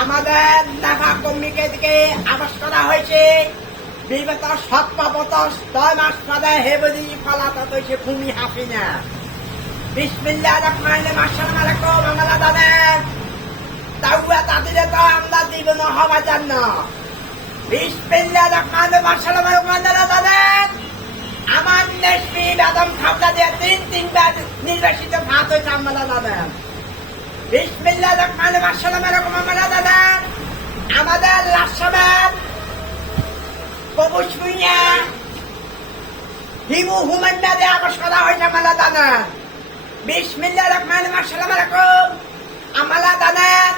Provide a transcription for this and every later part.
আমাদের নাফা কর্মীকে আবাস করা হয়েছে। বিগত সপ্তাহত ছয় মাস হয়েছে ভূমি তাদের তো আমরা দিব না হওয়ার জন্য বিসমিল্লাহ রহমান আসসালাম আলাইকুম নেশমি বেদম খাবলা দিয়ে, তিন তিনবার নির্বাচিত ভাত হয়েছে আমরা জানেন বিসমিল্লাহ রহমান আসসালাম আলাইকুম আমরা জানেন আমাদের ভুইয়া হিমু আবাস করা হয়েছে জানেন বিসমিল্লাহ রহমান আমরা জানেন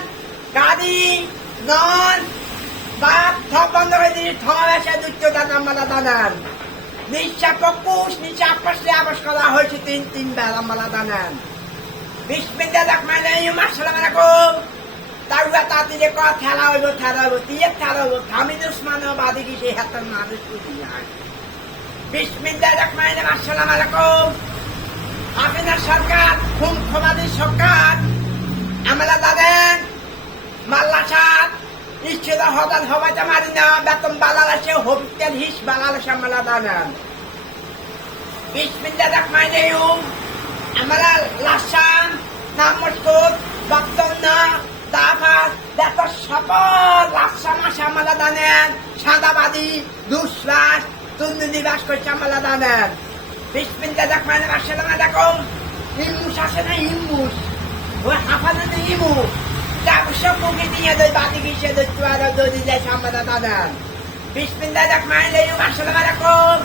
গাড়ি নন বাদ সব বন্ধ হয়ে দিয়ে ঠর এসে দুঃখ জান আমরা জানেন নিশা পকুশ নিশা পাশে আবাস করা হয়েছে তিন জানেন বিসমিল্লাহ রহমান আসসালাম আলাইকুম তারপরে তাতে যে আলাইকুম হাফিনার সরকার, খুন ক্ষমাদি সরকার আমরা জানেন মাল্লা সাত হবাইতে মারি না, বেতন বালার আছে হবিতের হিস বালার আছে, আমরা লাসান নামস্তুত বক্তব্য দাফাত দেখ সকল আছে আমরা জানেন সাদাবাদী দুঃশ্বাস তুন্দি নিবাস করছে আমরা জানেন বিসমিল্লাহ রহমান আসসালাম আলাইকুম হিমুস আছে না হিমুস ওই হাফানে ব্যবসা মুখে দেয় বাদি গিয়ে দেয় চুয়ারা দড়ি যায় আমরা জানেন বিসমিল্লাহ রহমান রহিম আসসালাম আলাইকুম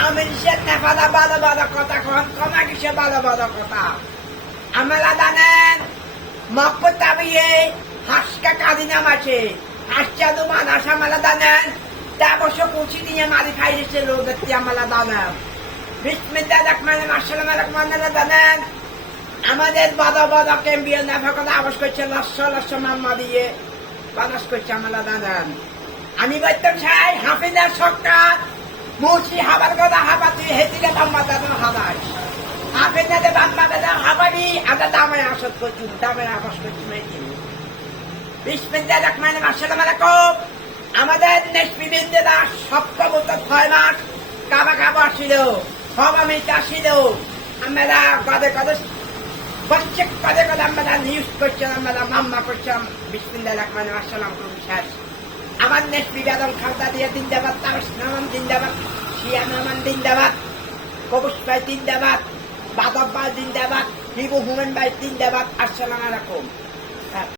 আমি সে নেফাদা বাদা বাদা কথা কন কমা কিসে বাদা বাদা কথা আমরা জানেন মক্কর তাবিয়ে হাসকা কাদি নাম আছে হাসকা দু মানাস আমরা জানেন তা বসে কুচি নিয়ে মারি খাই দিচ্ছে লোক দেখতে আমরা জানেন বিসমিল্লাহ রহমান আসসালাম আলাইকুম আপনারা জানেন আমাদের বাদা বাদা কেম্বিয়ে কথা আবাস করছে লস্য লস্য মাম্মা দিয়ে বাদাস করছে আমরা জানেন আমি বলতাম চাই হাফিজার সরকার মুর্শি হাবার কথা হাবাতি হেতিকে দাম্মা দাদা হাবাস হাফিজাতে বাম্মা দাদা হাবাবি আমরা দামে আসত করছি দামে আবাস করছি মেয়েছি বিসমিল্লাহ রহমান আসসালাম আলাইকুম আমাদের নেশমি বিদ্যা সপ্তমত ছয় মাস কাবা কাবা ছিল সব আমি ছিল আমরা কদে কদে প্রত্যেক পদে পদে আমরা নিউজ করছিলাম আমরা মাম্মা করছিলাম বিসমিল্লা রহমান আসসালাম করুন শেষ আমার নেশ বিবাদন খালদা দিয়ে জিন্দাবাদ তারস নামান জিন্দাবাদ শিয়া নামান জিন্দাবাদ কবুস ভাই জিন্দাবাদ বাদব ভাই জিন্দাবাদ হিবু হুমেন ভাই জিন্দাবাদ আসসালাম আলাইকুম